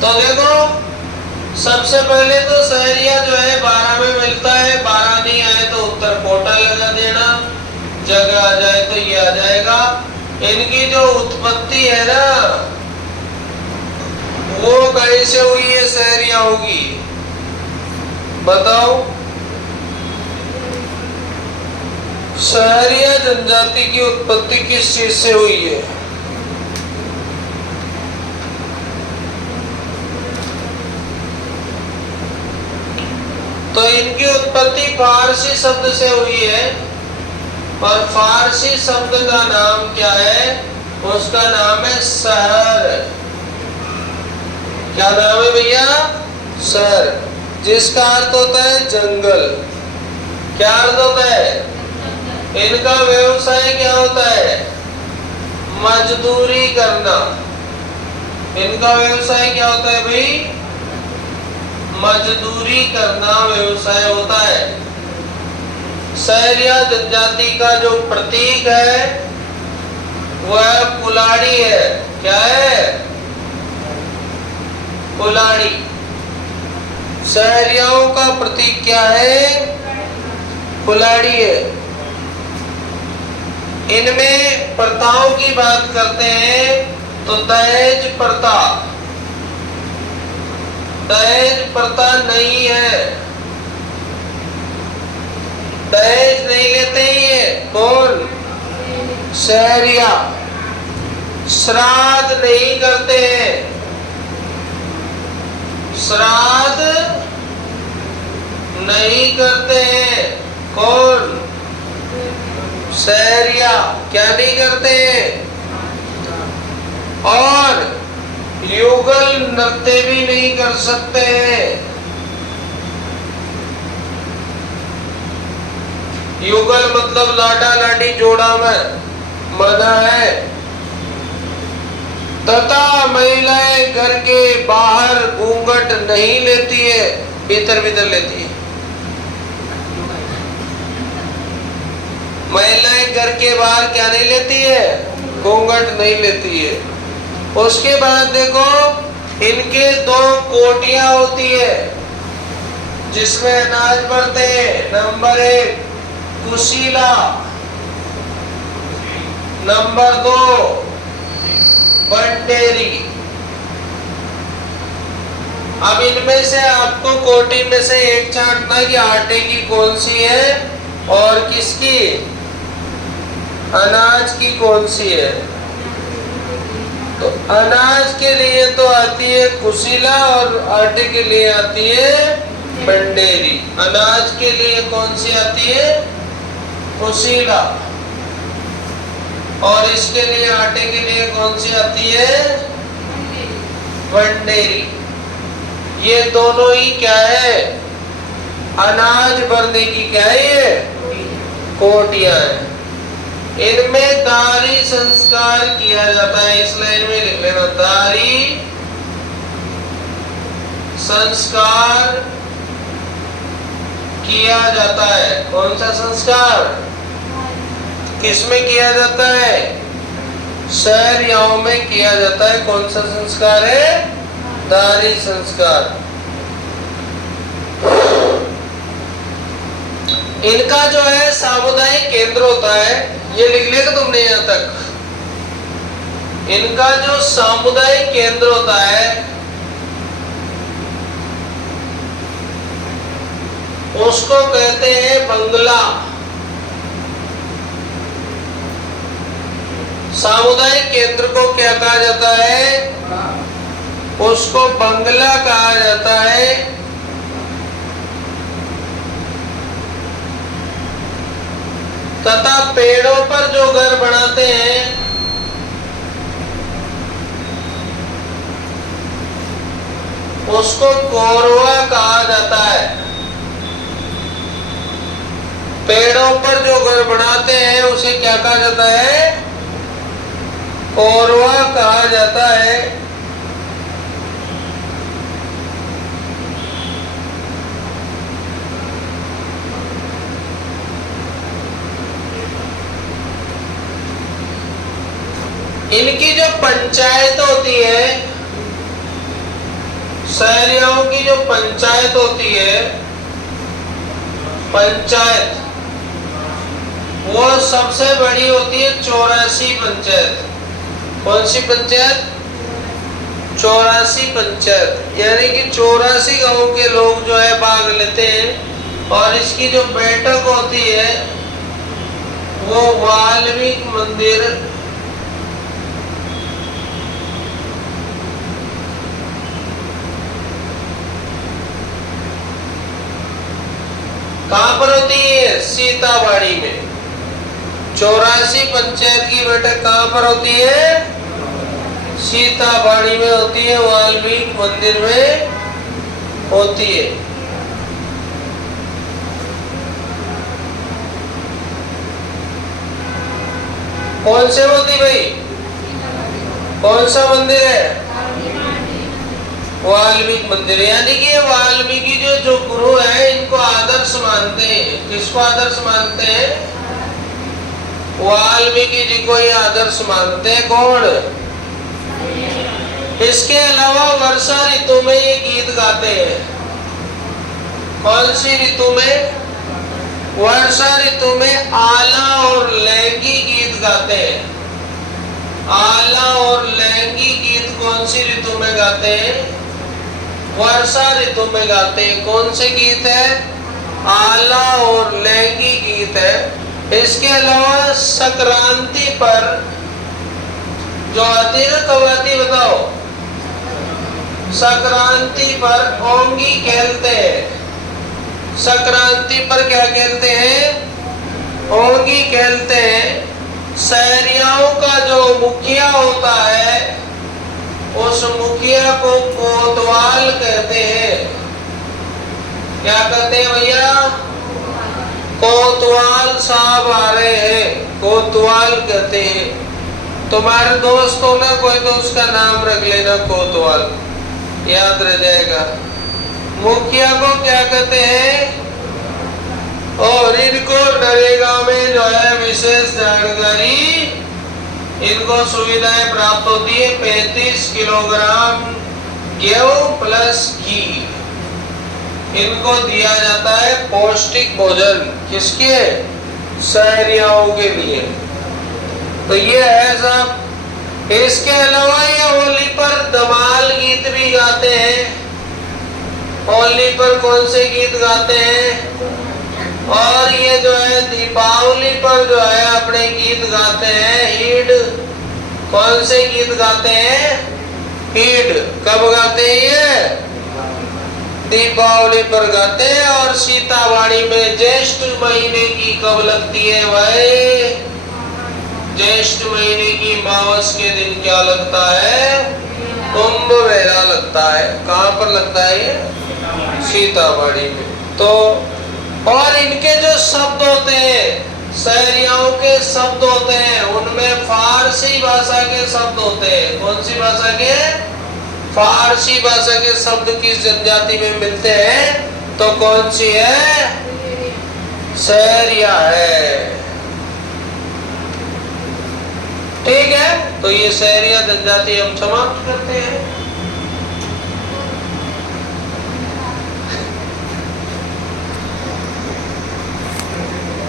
तो देखो सबसे पहले तो सहरिया जो है 12 में मिलता है, 12 नहीं आए तो उत्तर कोटा लगा देना, जगह आ जाए तो ये आ जाएगा। इनकी जो उत्पत्ति है ना वो कैसे हुई है, सहरिया होगी, बताओ। सहरिया जनजाति की उत्पत्ति किस चीज से हुई है? तो इनकी उत्पत्ति फारसी शब्द से हुई है, और फारसी शब्द का नाम क्या है? उसका नाम है शहर। क्या नाम है भैया? शहर, जिसका अर्थ होता है जंगल। क्या अर्थ होता है? इनका व्यवसाय क्या होता है? मजदूरी करना। इनका व्यवसाय क्या होता है भाई? मजदूरी करना व्यवसाय होता है। सहरिया जनजाति का जो प्रतीक है वह कुल्हाड़ी है। क्या है? कुल्हाड़ी। सहरियाओं का प्रतीक क्या है? कुल्हाड़ी है। इनमें प्रथाओं की बात करते हैं तो दहेज प्रथा, दहेज प्रथा नहीं है, दहेज नहीं लेते ही है। कौन? सहरिया। श्राद्ध नहीं करते हैं, श्राद्ध नहीं करते हैं। कौन? सहरिया। क्या नहीं करते हैं? और युगल नृत्य भी नहीं कर सकते हैं। युगल मतलब लाडा लाडी जोड़ा में मना है। तथा महिलाएं घर के बाहर घूंघट नहीं लेती है, भीतर भीतर लेती है। महिलाएं घर के बाहर क्या नहीं लेती है? घूंघट नहीं लेती है। उसके बाद देखो इनके 2 कोटियां होती है जिसमें अनाज भरते हैं। नंबर 1 कुशीला, नंबर 2 बंडेरी। अब इनमें से आपको कोटी में से एक छांटना कि आटे की कौन सी है और किसकी, अनाज की कौन सी है। तो अनाज के लिए तो आती है कुशीला और आटे के लिए आती है बंडेरी। अनाज के लिए कौन सी आती है? कुशीला। और इसके लिए आटे के लिए कौन सी आती है? बंडेरी। ये दोनों ही क्या है? अनाज भरने की क्या है? ये कोटियां है। इनमें दारी संस्कार किया जाता है। इस लाइन में लिख लेना, दारी संस्कार किया जाता है। कौन सा संस्कार? किसमें किया जाता है? सहरियाओं में किया जाता है। कौन सा संस्कार है? दारी संस्कार। इनका जो है सामुदायिक केंद्र होता है, ये लिख लेगा तुमने यहां तक। इनका जो सामुदायिक केंद्र होता है उसको कहते हैं बंगला। सामुदायिक केंद्र को क्या कहा जाता है? उसको बंगला कहा जाता है। तथा पेड़ों पर जो घर बनाते हैं उसको कोरवा कहा जाता है। पेड़ों पर जो घर बनाते हैं उसे क्या कहा जाता है? कोरवा कहा जाता है। इनकी जो पंचायत होती है शहरियाओं की जो पंचायत होती है, पंचायत, वो सबसे बड़ी होती है 84 पंचायत। कौन सी पंचायत? 84 पंचायत, यानी कि 84 गांव के लोग जो है भाग लेते हैं। और इसकी जो बैठक होती है वो वाल्मीकि मंदिर कहां पर होती है? सीताबाड़ी में। 84 पंचायत की बैठक कहां पर होती है? सीताबाड़ी में होती है, वाल्मीकि मंदिर में होती है। कौन से मोती भाई? कौन सा मंदिर है? वाल्मीकि मंदिर। यानी कि वाल्मीकि जो गुरु है इनको आदर्श मानते हैं। किसको आदर्श मानते हैं? वाल्मीकि जी को ही आदर्श मानते हैं। कौन? इसके अलावा वर्षा ऋतु में ये गीत गाते हैं। कौन सी ऋतु में? वर्षा ऋतु में आला और लैंगी गीत गाते हैं। आला और लैंगी गीत कौन सी ऋतु में गाते हैं? वर्षा ऋतु में गाते हैं। कौन से गीत है? आला और लैंगी गीत है। इसके अलावा संक्रांति पर जो आती है ना, कब आती बताओ? संक्रांति पर ओंगी खेलते हैं। संक्रांति पर क्या खेलते हैं? ओंगी खेलते हैं। शहरियाओं का जो मुखिया होता है उस मुखिया को कोतवाल कहते हैं। क्या कहते हैं भैया? कोतवाल साहब आ रहे हैं, कोतवाल कहते हैं। तुम्हारे दोस्तों ने कोई तो उसका नाम रख लेना, कोतवाल, याद रह जाएगा। मुखिया को क्या कहते हैं? और इनको नरेगा में जो है विशेष जानकारी, इनको सुविधाएं प्राप्त होती है। 35 किलोग्राम गेहूं प्लस घी इनको दिया जाता है पौष्टिक भोजन। किसके? शहरियाओं के लिए। तो ये है सब। इसके अलावा ये होली पर धमाल गीत भी गाते हैं। होली पर कौन से गीत गाते हैं? और ये जो है दीपावली पर जो है अपने गीत गाते हैं। ईद, कौन से गीत गाते हैं? ईद कब गाते हैं? ये दीपावली पर गाते हैं। और सीताबाड़ी में ज्येष्ठ महीने की कब लगती है भाई? ज्येष्ठ महीने की अमावस के दिन क्या लगता है? कुंभ मेला लगता है। कहाँ पर लगता है ये? सीताबाड़ी में। तो और इनके जो शब्द होते हैं, शहरियाओं के शब्द होते हैं, उनमें फारसी भाषा के शब्द होते हैं। कौन सी भाषा के? फारसी भाषा के शब्द किस जनजाति में मिलते हैं? तो कौन सी है? शहरिया है। ठीक है, तो ये शहरिया जनजाति हम समाप्त करते हैं।